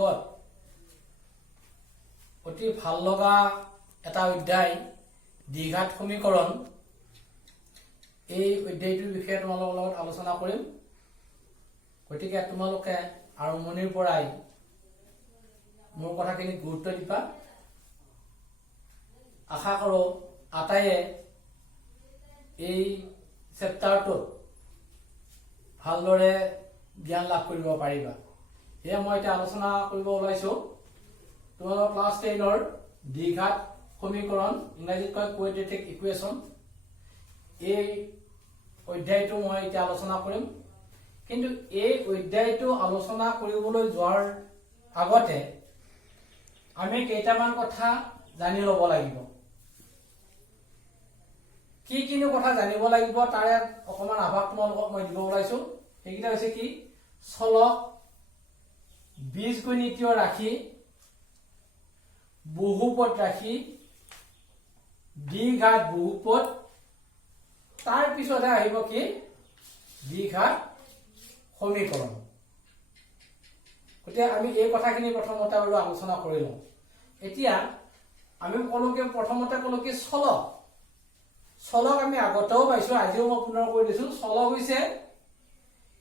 লগত অতি ভাল লগা এটা অধ্যায় দ্বিঘাত সমীকৰণ এই অধ্যায়টোৰ বিষয়ে তোমালোকৰ লগত আলোচনা কৰিম। গতিকে তোমালোকে আৰম্ভণিৰ পৰাই মোৰ কথাখিনি গুৰুত্ব দিবা। আশা কৰোঁ আটাইয়ে এই চেপ্টাৰটোত ভালদৰে জ্ঞান লাভ কৰিব পাৰিবা। এয়া মই এতিয়া আলোচনা কৰিব ওলাইছো তোমালোকৰ ক্লাছ 10ৰ দ্বিঘাত সমীকৰণ, ইংৰাজীত কয় কোৱাড্ৰেটিক ইকুৱেশ্যন। এই অধ্যায়টো মই এতিয়া আলোচনা কৰিম। কিন্তু এই অধ্যায়টো আলোচনা কৰিবলৈ যোৱাৰ আগতে আমি কেইটামান কথা জানি ল'ব লাগিব। কি কিনো কথা জানিব লাগিব তাৰে অকমান আভাস তোমালোকক মই দিব ওলাইছো। সেইকেইটা হৈছে কি? চলক, বীজগণিতীয় ৰাশি, বহুপদ ৰাশি, দ্বিঘাত বহুপদ, তাৰ পিছতহে আহিব কি? দ্বিঘাত সমীকৰণ। গতিকে আমি এই কথাখিনি প্ৰথমতে বাৰু আলোচনা কৰি লওঁ। এতিয়া আমি প্ৰথমতে কলো কি? চলক। চলক আমি আগতেও পাইছো, আজিও মই পুনৰ কৈ দিছো। চলক হৈছে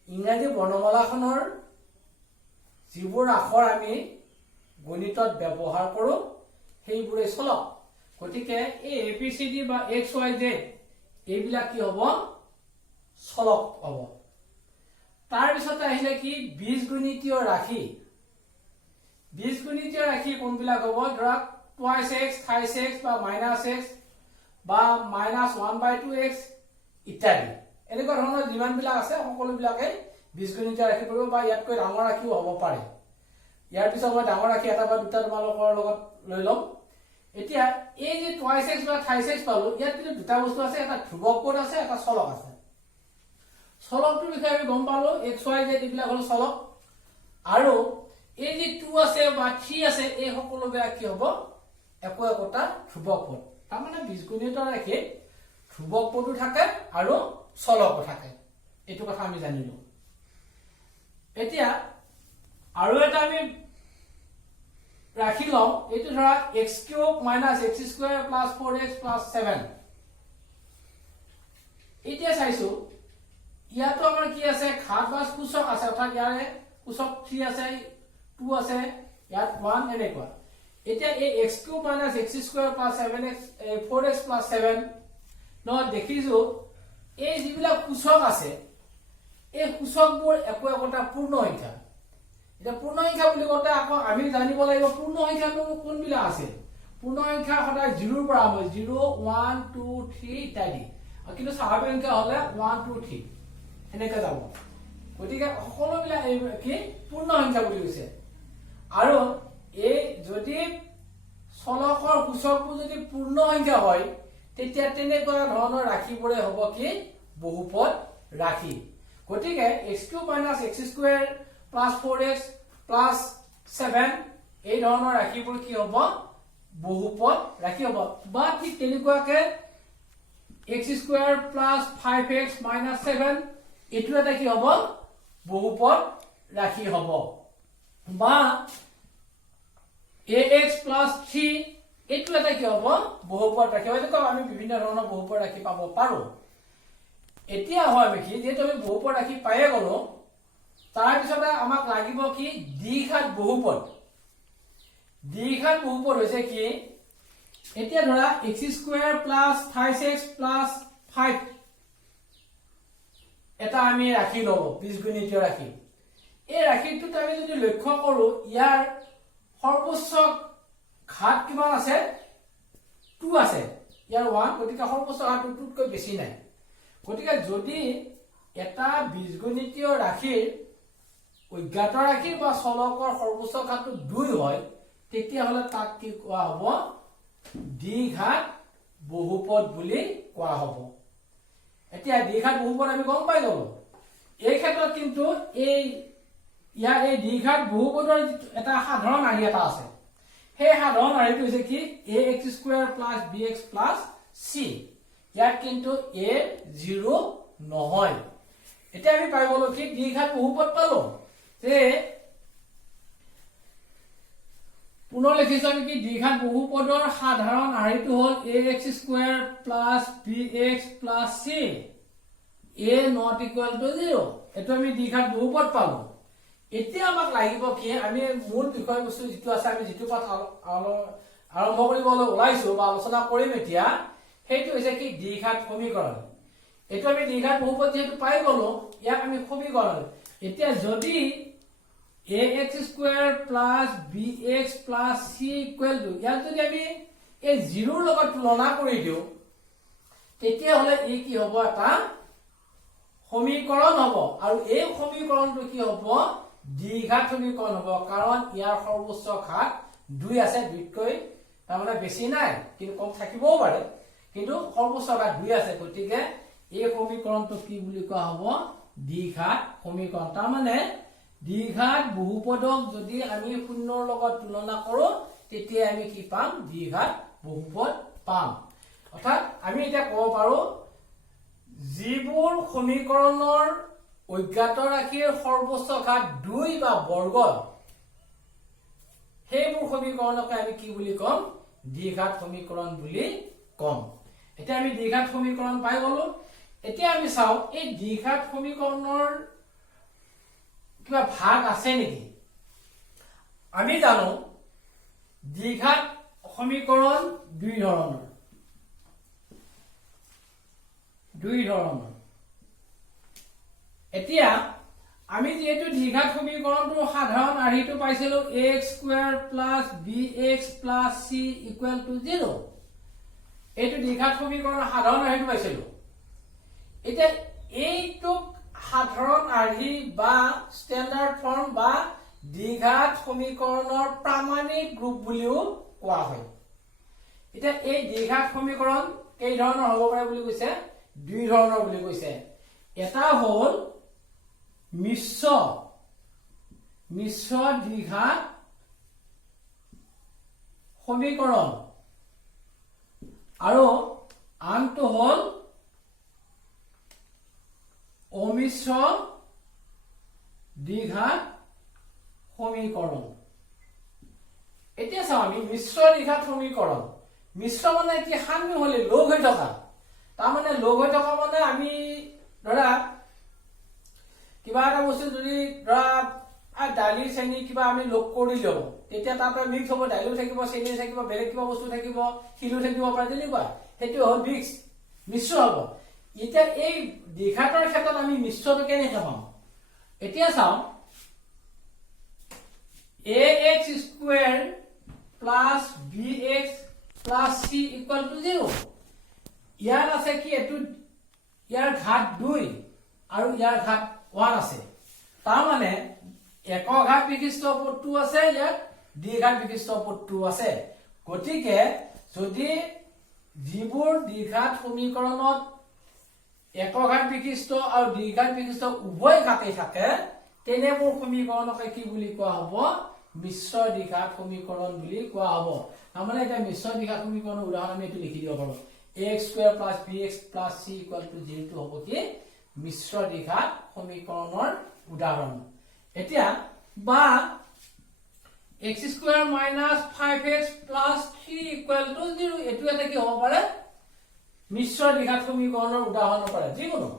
ইংৰাজী বৰ্ণমালাখনৰ যিবোৰ আখৰ আমি গণিতত ব্যৱহাৰ কৰো সেইবোৰে চলক। গতিকে এই ABCD বা XYZ এইবিলাক কি হব? চলক হব। তাৰ পিছতে আহিলে কি? বীজগণিতীয় ৰাশি। বীজগণিতীয় ৰাশি কোনবিলাক হব? ধৰা টুৱাইছ x, থাইছ x বা মাইনাছ x বা -1/2x ইত্যাদি। এনেকুৱা ধৰণৰ যিমান বিলাক আছে সকলোবিলাকে বীজগণিতীয় ৰাশি কৰিব, বা ইয়াতকৈ ডাঙৰ ৰাশিও হ'ব পাৰে। ইয়াৰ পিছত মই ডাঙৰ ৰাশি এটা বা দুটা তোমালোকৰ লগত লৈ ল'ম। এতিয়া এই যে টুৱাইছ x বা থাইছ x পালো, ইয়াত কিন্তু দুটা বস্তু আছে, এটা ধ্ৰুৱক পদ আছে, এটা চলক আছে। চলকটোৰ বিষয়ে আমি গম পালো, XYZ এইবিলাক হল চলক। আৰু এই যে 2 আছে বা 3 আছে, এই সকলোবিলাক কি হব? একো একোটা ধ্ৰুৱক পদ। তাৰমানে বীজগণিত ৰাশিত ধ্ৰুৱক পদো থাকে আৰু চলকো থাকে। এইটো কথা আমি জানিলো। এতিয়া আৰু এটা আমি ৰাখি লওঁ, এইটো ধৰা x³ - x² + 4x + 7। এতিয়া চাইছো ইয়াতো আমাৰ কি আছে? ঘাত বা সূচক আছে, অৰ্থাৎ ইয়াৰে সূচক 3 আছে, 2 আছে, ইয়াত 1 এনেকুৱা। এতিয়া এই x³ - x² + 7x 4x + 7 ন দেখিছো এই যিবিলাক সূচক আছে এই সূচকবোৰ একো একোটা পূৰ্ণ সংখ্যা। এতিয়া পূৰ্ণ সংখ্যা বুলি কওঁতে আকৌ আমি জানিব লাগিব পূৰ্ণ সংখ্যাটো কোনবিলাক আছে। পূৰ্ণ সংখ্যা সদায় 0ৰ পৰা আৰম্ভ হয়, 0 1 2 3 ইত্যাদি। কিন্তু স্বাভাৱিক সংখ্যা হলে 1 2 3 এনেকৈ যাব। গতিকে সকলোবিলাক কি? পূৰ্ণ সংখ্যা বুলি কৈছে। আৰু এই যদি চলকৰ সূচকবোৰ যদি পূৰ্ণ সংখ্যা হয়, তেতিয়া তেনেকুৱা ধৰণৰ ৰাশিবোৰে হব কি? বহুপদ ৰাশি। গতিকে x³ - x² + 4x + 7 এই ধৰণৰ ৰাশিবোৰ কি হব? বহুপদ ৰাশি হব। বা ঠিক তেনেকুৱাকে x² + 5x - 7 এইটো এটা কি হব? বহুপদ ৰাশি হব। বা ax + 3 এইটো এটা কি হব? বহুপদ ৰাশি হব। এনেকুৱা আমি বিভিন্ন ধৰণৰ বহুপদ ৰাশি পাব পাৰো। এতিয়া হয় আমি কি? যেহেতু আমি বহুপদ ৰাশি পায়ে গলো, তাৰ পিছতে আমাক লাগিব কি? দ্বিঘাত বহুপদ। দ্বিঘাত বহুপদ হৈছে কি? এতিয়া ধৰা x² + থাইছ x + 5 এটা আমি ৰাশি লব, বীজগণিতীয় ৰাশি। এই ৰাশিটোত আমি যদি লক্ষ্য কৰো, ইয়াৰ সৰ্বোচ্চ ঘাত কিমান আছে? 2 আছে, ইয়াৰ 1। গতিকে সৰ্বোচ্চ ঘাত 2তকৈ বেছি নাই। গতিকে যদি এটা বীজগণিতীয় ৰাশিৰ অজ্ঞাত ৰাশি বা চলকৰ সৰ্বোচ্চ ঘাতটো 2 হয়, তেতিয়াহ'লে তাক কি কোৱা হব? দ্বিঘাত বহুপদ বুলি কোৱা হব। এতিয়া দ্বিঘাত বহুপদ আমি গম পাই গলো। এই ক্ষেত্ৰত কিন্তু ইয়াৰ এই দ্বিঘাত বহুপদৰ এটা সাধাৰণ আৰ্হি এটা আছে। সেই সাধাৰণ আৰ্হিটো হৈছে কি? ax² + bx + c। ইয়াত কিন্তু a 0 নহয়। এতিয়া আমি পাই গলো কি? দ্বিঘাত বহুপদ পালো যে পুনৰ লিখিছো আমি কি দ্বিঘাত বহুপদৰ সাধাৰণ আৰ্হিটো হল ax² plus bx plus c a not equal to 0 এটো আমি দ্বিঘাত বহুপদ পালো এতিয়া আমাক লাগিব কি আমি মূল বিষয়বস্তু যেটো আছে আমি যেটো কথা আৰম্ভ কৰিবলৈ ওলাইছো বা আলোচনা কৰিম এতিয়া সেইটো হৈছে কি দ্বিঘাত সমীকৰণ এটো আমি দ্বিঘাত বহুপদ যেটো পাই গলো ইয়াক আমি সমীকৰণ এতিয়া যদি ax² plus bx plus c equal to ইয়াত যদি আমি এই 0 লগত তুলনা কৰি দিও তেতিয়া হলে এই কি হ'ব এটা সমীকৰণ হ'ব আৰু এই সমীকৰণটো কি হ'ব দ্বিঘাত সমীকৰণ হ'ব কাৰণ ইয়াৰ সৰ্বোচ্চ ঘাত 2 আছে দুইতকৈ তাৰমানে বেছি নাই কিন্তু কম থাকিবও পাৰে কিন্তু সৰ্বোচ্চ ঘাত 2 আছে গতিকে এই সমীকৰণটো কি বুলি কোৱা হ'ব দ্বিঘাত সমীকৰণ তাৰমানে দ্বিঘাত বহুপদক যদি আমি শূন্যৰ লগত তুলনা কৰো তেতিয়া আমি কি পাম দ্বিঘাত বহুপদ পাম অৰ্থাৎ আমি এটা ক'ব পাৰো যিবোৰ সমীকৰণৰ অজ্ঞাত ৰাশিৰ সৰ্বোচ্চ ঘাত 2 বা বৰ্গ সেইবোৰ সমীকৰণকে আমি কি বুলি কম দ্বিঘাত সমীকৰণ বুলি কম এতিয়া আমি দ্বিঘাত সমীকৰণ পাই গলো এতিয়া আমি চাও এই দ্বিঘাত সমীকৰণৰ কিবা ভাগ আছে নেকি আমি জানো দ্বিঘাত সমীকৰণ দুই ধৰণৰ এতিয়া আমি যেহেতু দ্বিঘাত সমীকৰণটোৰ সাধাৰণ আৰ্হিটো পাইছিলো ax² plus bx plus c equal to 0 এইটো দ্বিঘাত সমীকৰণৰ সাধাৰণ আৰ্হিটো পাইছিলো এতিয়া এইটোক সাধাৰণ আৰ্হি বা ষ্টেণ্ডাৰ্ড ফৰ্ম বা দ্বিঘাত সমীকৰণৰ প্ৰামাণিক ৰূপ বুলিও কোৱা হয় এতিয়া এই দ্বিঘাত সমীকৰণ কেই ধৰণৰ হ'ব পাৰে বুলি কৈছে দুই ধৰণৰ বুলি কৈছে এটা হ'ল মিশ্ৰ দ্বিঘাত সমীকৰণ আৰু আনটো হ'ল অমিশ্ৰ দ্বিঘাত সমীকৰণ এতিয়া চাও আমি মিশ্ৰ দ্বিঘাত সমীকৰণ মিশ্ৰ মানে কি সাম্য হলে লগ হৈ থকা তাৰ মানে লগ হৈ থকা মানে আমি ধৰা কিবা এটা বস্তু যদি ধৰা দালি চেনি কিবা আমি লগ কৰি লও তেতিয়া তাতে মিক্স হ'ব দালিও থাকিব চেনি থাকিব বেলেগ কিবা বস্তু থাকিব শিলো থাকিব পাৰে তেনেকুৱা সেইটো হ'ল মিশ্ৰ হ'ব এতিয়া এই দ্বিঘাতৰ ক্ষেত্ৰত আমি মিশ্ৰটো কেনেকৈ পাম এতিয়া চাও ax² plus bx plus c equal to 0 ইয়াৰ আছে কি এটো ইয়াৰ ঘাত 2 আৰু ইয়াৰ ঘাত 1 আছে তাৰ মানে একক ঘাত বিশিষ্ট পদটো আছে ইয়াত দ্বিঘাত বিশিষ্ট পদটো আছে গতিকে যদি যিবোৰ দ্বিঘাত সমীকৰণত একক ঘাত বিশিষ্ট আৰু দ্বিঘাত বিশিষ্ট উভয় ঘাতেই থাকে তেনেবোৰ সমীকৰণকে কি বুলি কোৱা হ'ব মিশ্ৰ দ্বিঘাত সমীকৰণ বুলি কোৱা হ'ব তাৰমানে এটা মিশ্ৰ দ্বিঘাত সমীকৰণৰ উদাহৰণ আমি এটো লিখি দিব পাৰো ax² plus bx plus c equal to 0 টো হ'ব কি মিশ্ৰ দ্বিঘাত সমীকৰণৰ উদাহৰণ এতিয়া বা x² minus 5x plus 3 equal to 0 এটো এটা কি হ'ব পাৰে মিশ্ৰ দ্বিঘাত সমীকৰণৰ উদাহৰণ পাৰে যিকোনো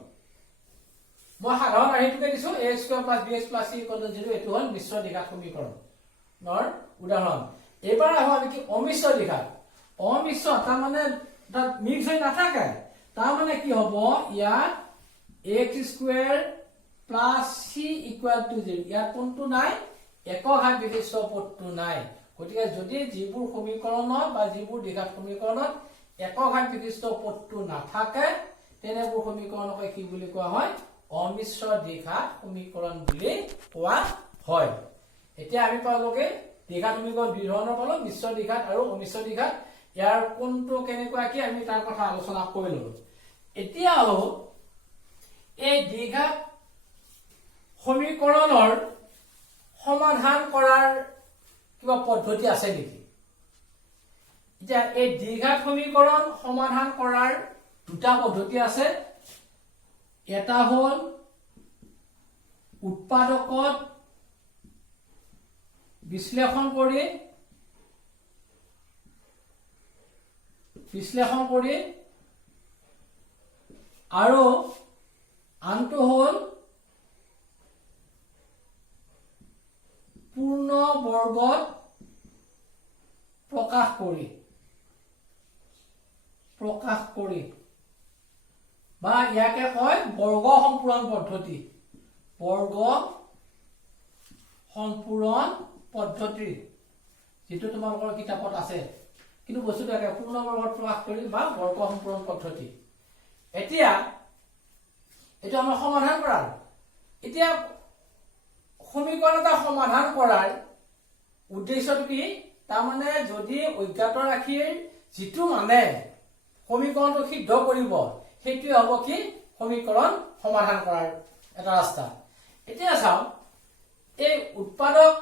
মই সাধাৰণ আৰ্হিটোকে দিছো ax² plus bx plus c equal to 0 এটো হ'ল মিশ্ৰ দ্বিঘাত সমীকৰণৰ উদাহৰণ এবাৰ আহো আমি কি অমিশ্ৰ দ্বিঘাত অমিশ্ৰ তাৰ মানে তাত মিক্স হৈ নাথাকে তাৰ মানে কি হ'ব ইয়াত x² plus c equal to 0 ইয়াত কোনটো নাই একক ঘাত বিশিষ্ট পদটো নাই গতিকে যদি যিবোৰ সমীকৰণত বা যিবোৰ দ্বিঘাত সমীকৰণত একক ঘাত বিশিষ্ট পদটো নাথাকে তেনেবোৰ সমীকৰণকে কি বুলি কোৱা হয় অমিশ্ৰ দ্বিঘাত সমীকৰণ বুলি কোৱা হয় এতিয়া আমি পালোগে দ্বিঘাত সমীকৰণ দুই ধৰণৰ পালো মিশ্ৰ দ্বিঘাত আৰু অমিশ্ৰ দ্বিঘাত ইয়াৰ কোনটো কেনেকুৱা কি আমি তাৰ কথা আলোচনা কৰিলো এতিয়া হলো এই দ্বিঘাত সমীকৰণৰ সমাধান কৰাৰ কিবা পদ্ধতি আছে নেকি এতিয়া এই দ্বিঘাত সমীকৰণ সমাধান কৰাৰ দুটা পদ্ধতি আছে এটা হ'ল উৎপাদকত বিশ্লেষণ কৰি বিশ্লেষণ কৰি আৰু আনটো হ'ল পূৰ্ণ বৰ্গত প্ৰকাশ কৰি বা ইয়াকে কয় বৰ্গ সম্পূৰণ পদ্ধতি। বৰ্গ সম্পূৰণ পদ্ধতি যেটো তোমালোকৰ কিতাপত আছে, কিন্তু বস্তুটো একে পূৰ্ণ বৰ্গত প্ৰকাশ কৰি বা বৰ্গ সম্পূৰণ পদ্ধতি। এতিয়া এইটো আমাৰ সমাধান কৰাৰ, এতিয়া সমীকৰণ এটা সমাধান কৰাৰ উদ্দেশ্যটো কি? তাৰমানে যদি অজ্ঞাত ৰাশিৰ যিটো মানে সমীকৰণটো সিদ্ধ কৰিব, সেইটোৱে হ'ব কি সমীকৰণ সমাধান কৰাৰ এটা ৰাস্তা। এতিয়া চাওঁ, এই উৎপাদক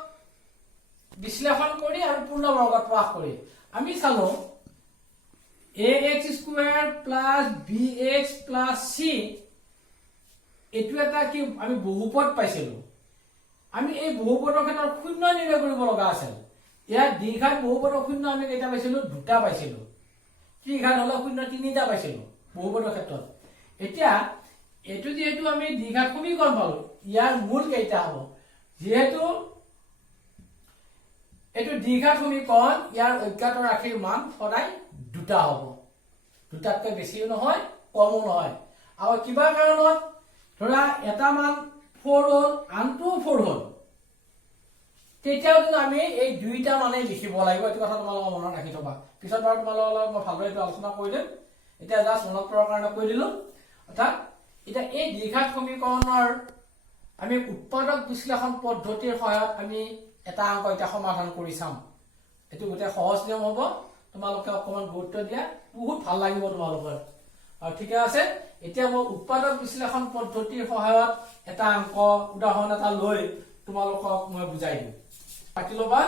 বিশ্লেষণ কৰি আৰু পূৰ্ণ বৰ্গত প্ৰকাশ কৰি আমি চালো ax square plus bx plus c এটো এটা কি আমি বহুপদ পাইছিলো। আমি এই বহুপদৰ ক্ষেত্ৰত শূন্য নিৰ্ণয় কৰিব লগা আছিল। ইয়াত দ্বিঘাত বহুপদৰ শূন্য আমি কেইটা পাইছিলো? দুটা পাইছিলো। ত্ৰিঘাত হলে শূন্য তিনিটা পাইছিলো বহুপদৰ ক্ষেত্ৰত। এতিয়া এটো যেহেতু আমি দ্বিঘাত সমীকৰণ পালো, ইয়াৰ মূল কেইটা হ'ব? যেহেতু এটো দ্বিঘাত সমীকৰণ, ইয়াৰ অজ্ঞাত ৰাশিৰ মান সদায় দুটা হ'ব। দুটাতকৈ বেছিও নহয় কমও নহয়। আৰু কিবা কাৰণত ধৰা এটা মান 4 হ'ল আনটো 4 হ'ল, তেতিয়াও আমি এই দুইটা মানে লিখিব লাগিব। এইটো কথা তোমালোকে মনত ৰাখি থবা। পিছত বাৰু তোমালোকৰ লগত মই ভালদৰে এইটো আলোচনা কৰি দিম। এতিয়া জাষ্ট মনত পৰাৰ কাৰণে কৈ দিলো। অৰ্থাৎ এতিয়া এই দ্বিঘাত সমীকৰণৰ আমি উৎপাদক বিশ্লেষণ পদ্ধতিৰ সহায়ত আমি এটা অংক এটা সমাধান কৰি চাম। এটো গোটেই সহজ নিয়ম হ'ব। তোমালোকে অকমান গুৰুত্ব দিয়া, বহুত ভাল লাগিব তোমালোকৰ। আৰু ঠিক আছে, এতিয়া মই উৎপাদক বিশ্লেষণ পদ্ধতিৰ সহায়ত এটা অংক উদাহৰণ এটা লৈ তোমালোকক মই বুজাই দিম। পাতি লবা।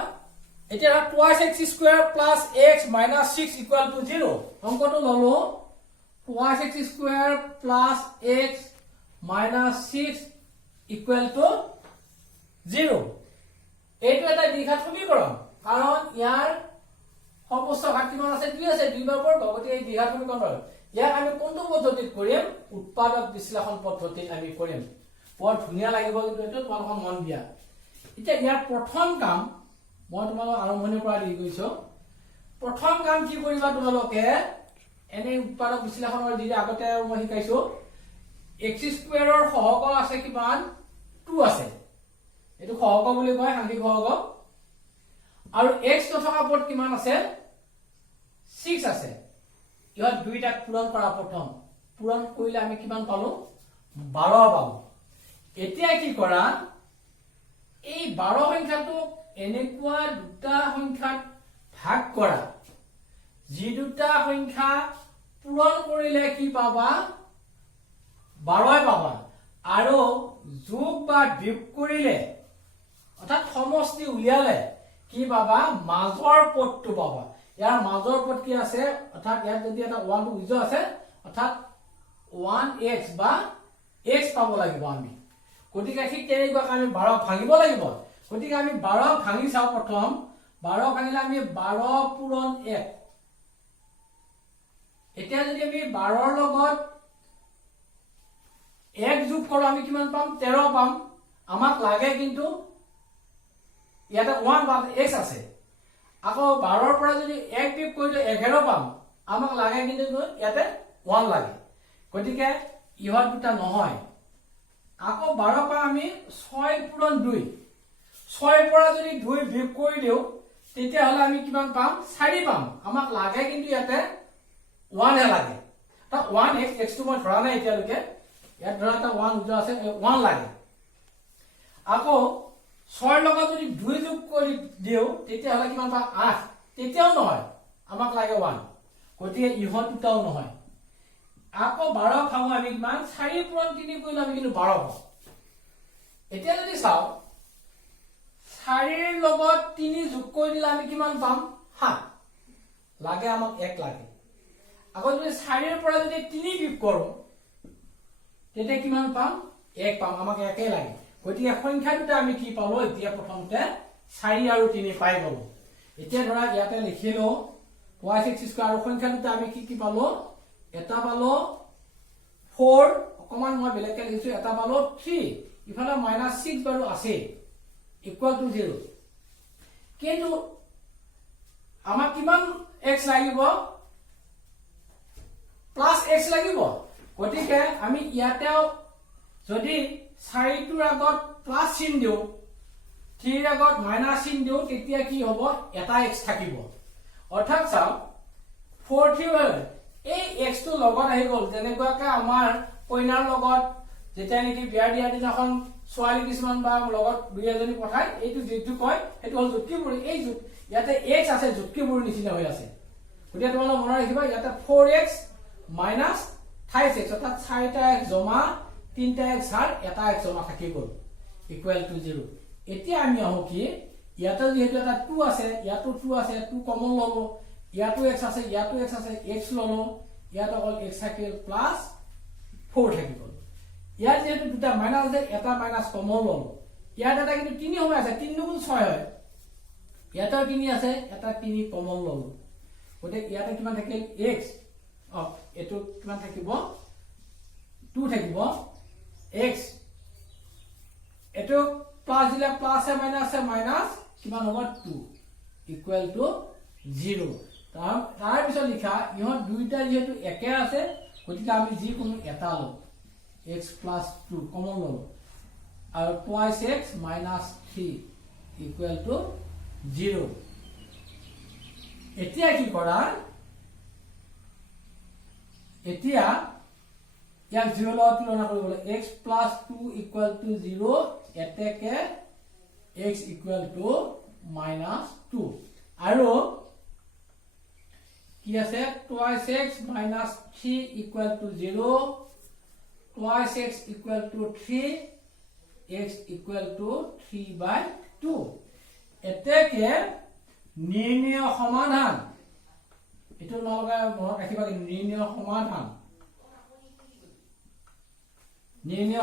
এতিয়া twice x square plus x minus 6 equal to 0 অংকটো ললো। twice x square plus x minus 6 equal to 0 এইটো এটা দ্বিঘাত সমীকৰণ, কাৰণ ইয়াৰ সমস্ত ঘাত কিমান আছে? 2 আছে। 2 বাৰ বৰ্গ, গতিকে এই দ্বিঘাত সমীকৰণ। ইয়াক আমি কোনটো পদ্ধতিত কৰিম? উৎপাদক বিশ্লেষণ পদ্ধতিত আমি কৰিম। বৰ ধুনীয়া লাগিব কিন্তু এইটো তোমালোকক মন দিয়া। এতিয়া ইয়াৰ প্ৰথম কাম মই তোমালোক আৰম্ভণিৰ পৰা দি গৈছো। প্ৰথম কাম কি কৰিবা তোমালোকে? এনে উৎপাদক বিশ্লেষণৰ যি আগতে মই শিকাইছো, x স্কয়াৰৰ সহগ আছে কিমান? 2 আছে। এটো সহগ বুলি কয়, সাংখ্যিক সহগ। আৰু x নথকা পদ কিমান আছে? 6 আছে। ইহত দুইটাক পূৰণ কৰা, প্ৰথম পূৰণ কৰিলে আমি কিমান পালো? 12 পালো। এতিয়া কি কৰা? এই 12 সংখ্যাটো এনেকুৱা দুটা সংখ্যাত ভাগ কৰা, যি দুটা সংখ্যা পূৰণ কৰিলে কি পাবা? 12 পাবা। আৰু যোগ বা বিয়োগ কৰিলে, অৰ্থাৎ সমষ্টি উলিয়ালে কি পাবা? মাজৰ পদটো পাবা। ইয়াৰ মাজৰ পদ কি আছে? অৰ্থাৎ ইয়াত যদি এটা 1 টো উজ্জ আছে, অৰ্থাৎ 1x বা x পাব লাগিব আমি। গতিকে ঠিক তেনেকুৱাকৈ আমি 12 ভাঙিব লাগিব। গতিকে আমি 12 ভাঙি চাও। প্ৰথম 12 ভাঙিলে আমি 12 পূৰণ 1। এতিয়া যদি আমি 12 ৰ লগত 1 যোগ কৰো, আমি কিমান পাম? 13 পাম। আমাক লাগে কিন্তু ইয়াতে 1 বা x আছে। আকৌ 12 ৰ পৰা যদি 1 বিয়োগ কৰিলে 11 পাম। আমাক লাগে কিন্তু ইয়াতে 1 লাগে। গতিকে ইহত দুটা নহয়। আকৌ 12 পৰা আমি 6 পূৰণ 2। 6 ৰ পৰা যদি 2 বিয়োগ কৰি দিও, তেতিয়া হলে আমি কিমান পাম? 4 পাম। আমাক লাগে কিন্তু ইয়াতে 1 হে লাগে। তা 1x, x টো মই ধৰা নাই এতিয়ালৈকে। ইয়াত ধৰা এটা 1 উজ্জ আছে, 1 লাগে। আকৌ 6 ৰ লগত যদি 2 যোগ কৰি দিও, তেতিয়া হলে কিমান পাম? 8। তেতিয়াও নহয়, আমাক লাগে 1। গতিকে ইহত দুটাও নহয়। আকৌ 12 ভাঙো আমি কিমান? 4 পূৰণ 3 কৰিলে আমি কিন্তু 12 পাম। এতিয়া যদি চাও, 4 ৰ লগত 3 যোগ কৰি দিলে আমি কিমান পাম? 7। লাগে আমাক 1 লাগে। আকৌ যদি 4 ৰ পৰা যদি 3 বিয়োগ কৰো, তেতিয়া কিমান পাম? 1 পাম। আমাক 1 লাগে। গতিকে সংখ্যা দুটা আমি কি পালো? এতিয়া প্ৰথমতে 4 আৰু 3 পাই গলো। এতিয়া ধৰা ইয়াতে লিখিলো twice x square আৰু সংখ্যা দুটা আমি কি পালো এটা পালো 4 অকমান মই বেলেগকে লিখিছো এটা পালো 3 ইফালে -6 বাৰু আছে ইকুয়াল টু 0 কিন্তু আমাক কিমান x লাগিব প্লাস x লাগিব গতিকে আমি ইয়াতেও যদি 4 টোৰ আগত প্লাস চিন দিও 3 ৰ আগত মাইনাস চিন দিও তেতিয়া কি হ'ব এটা x থাকিব অৰ্থাৎ চাও 4 এই x টো লগত আহি গল যেনেকুৱাকে আমাৰ কইনাৰ লগত যেতিয়া নেকি বিয়া দিয়া দিনাখন ছোৱালী কিছুমান বা লগত দুই এজনী পঠাই এইটো যেটো কয় সেইটো হল যুক্তি বুঢ়ী এই ইয়াতে x আছে যুক্তি বুঢ়ী নিচিনা হৈ আছে গতিকে তোমালোক মনত ৰাখিবা ইয়াতে 4x minus 28x অৰ্থাৎ 4টা x জমা 3টা x হার এটা x জমা থাকি গল ইকুয়াল টু 0 এতিয়া আমি আহো কি ইয়াতে যেহেতু এটা 2 আছে ইয়াতো 2 আছে 2 কমন ললো ইয়াতো x আছে ইয়াতো x আছে x ললো ইয়াত অকল x থাকিল প্লাস 4 থাকি গল ইয়াত যেহেতু দুটা মাইনাস আছে এটা মাইনাস কমন ললো ইয়াত এটা কিন্তু 3 হৈ আছে 3 গুণ 6 হয় ইয়াতো 3 আছে এটা 3 কমন ললো গতিকে ইয়াতে কিমান থাকিল x এটো কিমান থাকিব 2 থাকিব x এটো প্লাস দিলে প্লাস এ মাইনাস কিমান হ'ব 2 ইকুয়াল টু 0 তাৰ পিছত লিখা ইহত দুইটা যেহেতু একে আছে গতিকে আমি যি কোনো এটা লম x + 2 কমন লম আৰু twice x - 3 ইকুয়াল টু 0 এতিয়া কি কৰা এতিয়া ইয়াক 0 লগত তুলনা কৰিবলৈ x + 2 ইকুয়াল টু 0 এতেকে x ইকুয়াল টু -2 আৰু কি আছে twice x - 3 equal to 0 twice x equal to 3 x equal to 3/2 এতেকে নিৰ্ণয় সমাধান এটো নলগা মনত ৰাখিবা কি নিৰ্ণয়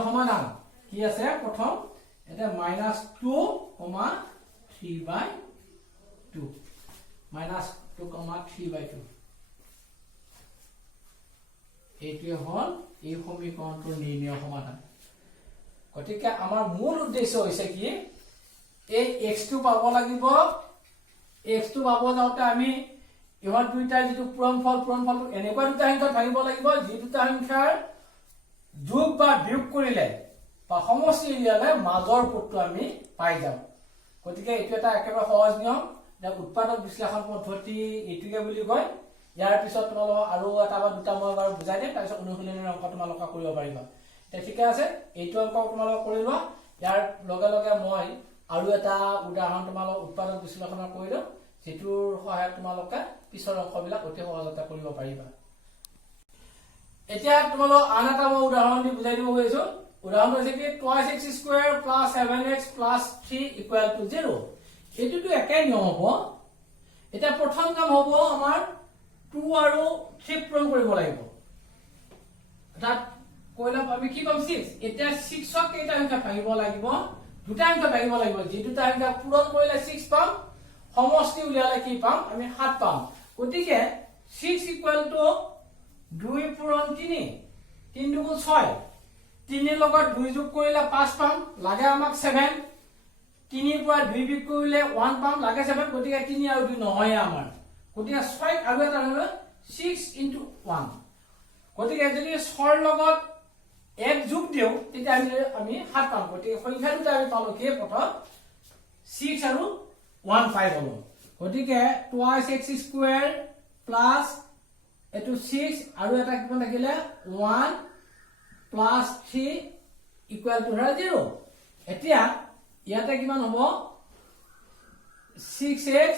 সমাধান কি আছে প্ৰথম এটা -2, 3/2 -2, 3/2 এইটোৱে হল এই সমীকৰণটোৰ নিৰ্ণয় সমাধান গতিকে আমাৰ মূল উদ্দেশ্য হৈছে কি এই x টো পাব লাগিব x টো পাব যাওঁতে আমি ইহত দুইটা যেটো পূৰণফলটো এনেকুৱা দুটা সংখ্যা থাকিব লাগিব যি দুটা সংখ্যাৰ যোগ বা বিয়োগ কৰিলে বা সমষ্টি উলিয়ালে মাজৰ পদটো আমি পাই যাম গতিকে এটো এটা একেবাৰে সহজ নিয়ম যে উৎপাদক বিশ্লেষণ পদ্ধতি এটুকে বুলি কয় ইয়াৰ পিছত তোমালোক আৰু এটা বা দুটা মই বাৰু বুজাই দিম তাৰ পিছত অনুশীলনৰ অংক তোমালোক কৰিব পাৰিবা তে ঠিক আছে এইটো অংক তোমালোক কৰি লোৱা ইয়াৰ লগে লগে মই আৰু এটা উদাহৰণ তোমালোক উৎপাদক বিশ্লেষণৰ কৰি দিম যেটোৰ সহায়ত তোমালোকে পিছৰ অংকবিলাক অতি সহজতে কৰিব পাৰিবা এতিয়া তোমালোক আন এটা মই উদাহৰণ দি বুজাই দিব গৈছো উদাহৰণ হৈছে কি twice x square plus 7x plus 3 equal to 0 এটোটো একে নিয়ম হ'ব এটা প্ৰথম কাম হ'ব আমাৰ 2 আৰু 3 পূৰণ কৰিব লাগিব অৰ্থাৎ কইলা আমি কি পাম 6 এতিয়া 6 ক কেইটা সংখ্যা ভাঙিব লাগিব দুটা সংখ্যা ভাঙিব লাগিব যি দুটা সংখ্যা পূৰণ কৰিলে 6 পাম সমষ্টি উলিয়ালে কি পাম আমি 7 পাম গতিকে 6 ইকুয়াল টু 2 পূৰণ 3 3 গুণ 6 3 ৰ লগত 2 যোগ কৰিলে 5 পাম লাগে আমাক 7 3 ৰ পৰা 2 বিয়োগ কৰিলে 1 পাম লাগে 7 গতিকে 3 আৰু 2 নহয় আমাৰ গতিকে 6 আৰু এটা হ'ব 6 * 1 গতিকে যদি 6 ৰ লগত 1 যোগ দিও তেতিয়া আমি 7 পাম গতিকে সংখ্যা দুটা আমি পালো কি প্ৰথম 6 আৰু 1 5 হলো গতিকে twice x square plus এটো 6 আৰু এটা কিমান থাকিলে 1 plus 3 equal to 0 এতিয়া ইয়াতে কিমান হ'ব 6x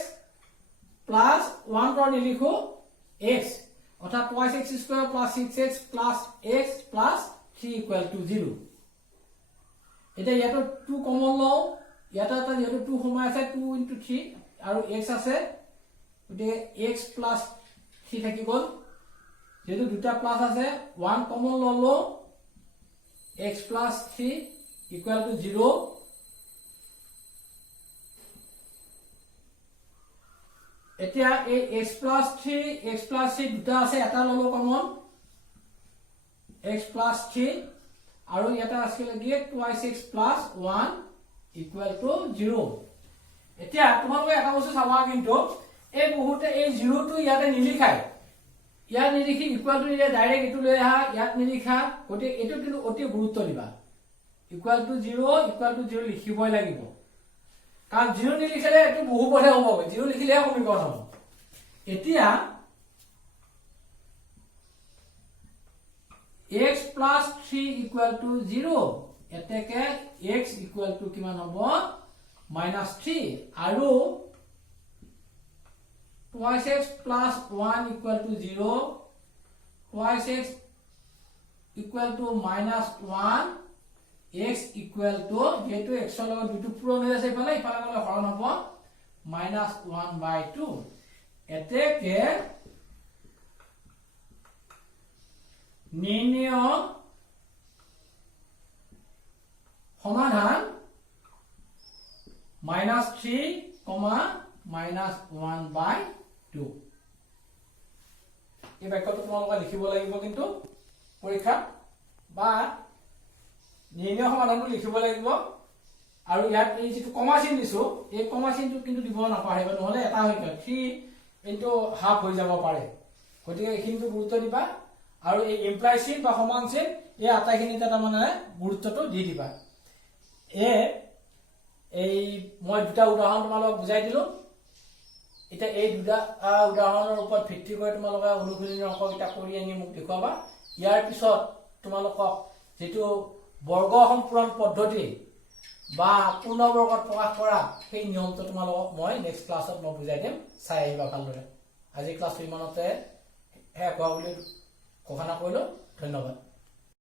plus 1 কৰ লিখো x অৰ্থাৎ twice x square plus 6x plus x plus 3 equal to 0 এটা ইয়াতো 2 কমন লও ইয়াতে এটা যেটো 2 সময় আছে 2 * 3 আৰু x আছে গতিকে x plus 3 থাকি গল যেটো দুটা প্লাস আছে 1 কমন ললো x plus 3 equal to 0 এতিয়া এই x plus 3 দুটা আছে এটা ললো কমন x plus 3 আৰু এটা আছিল কি 2x plus 1 equal to 0 এতিয়া তোমালোকে এটা বস্তু চাবা কিন্তু এই বহুতে এই 0 টো ইয়াতে নিলিখাই ইয়াত নিলিখি ইকুয়াল টু নিলে ডাইৰেক্ট এটো লৈ আহা ইয়াত নিলিখা গতি এটো কিন্তু অতি গুৰুত্ব দিবা ইকুয়াল টু 0 লিখিবই লাগিব কাৰণ 0 নিলিখিলে এটো বহুপদে হ'ব 0 লিখিলে সমীকৰণ হ'ব এতিয়া x plus 3 equal to 0 এতেকে x equal to কিমান হ'ব -3 আৰু 2x plus 1 equal to 0 2x equal to -1 x equal to যেটো x ৰ লগত দুটো পূৰণ হৈ আছে ইফালে গলে হৰণ হ'ব -1/2 এতেকে নিৰ্ণয় সমাধান -3, -1/2 এই বাক্যটো তোমালোকে লিখিব লাগিব কিন্তু পৰীক্ষা বা নিৰ্ণয় সমাধানটো লিখিব লাগিব আৰু ইয়াত এই যেটো কমা চিন দিছো এই কমা চিনটো কিন্তু দিব নাপাহৰিবা নহলে এটা হৈ গল 3 ইনটু হাফ হৈ যাব পাৰে গতিকে এইখিনিটো গুৰুত্ব দিবা আৰু এই ইমপ্লাই চিন বা সমান চিন এই আটাইখিনিতে তাৰমানে গুৰুত্বটো দি দিবা এই মই দুটা উদাহৰণ তোমালোকক বুজাই দিলো এটা এই দুটা উদাহৰণৰ ওপৰত ভিত্তি কৰি তোমালোকে অনুশীলনী অংকটা কৰি আনি মোক দেখুৱাবা ইয়াৰ পিছত তোমালোকক যেটো বৰ্গ সম্পূৰণ পদ্ধতি বা পূৰ্ণবৰ্গত প্ৰকাশ কৰা সেই নিয়মটো তোমালোকক মই নেক্সট ক্লাছত মই বুজাই দিম চাই আহিবা ভালদৰে আজি ক্লাছটো ইমানতে শেষ হোৱা বুলি ঘোষণা কৰিলো ধন্যবাদ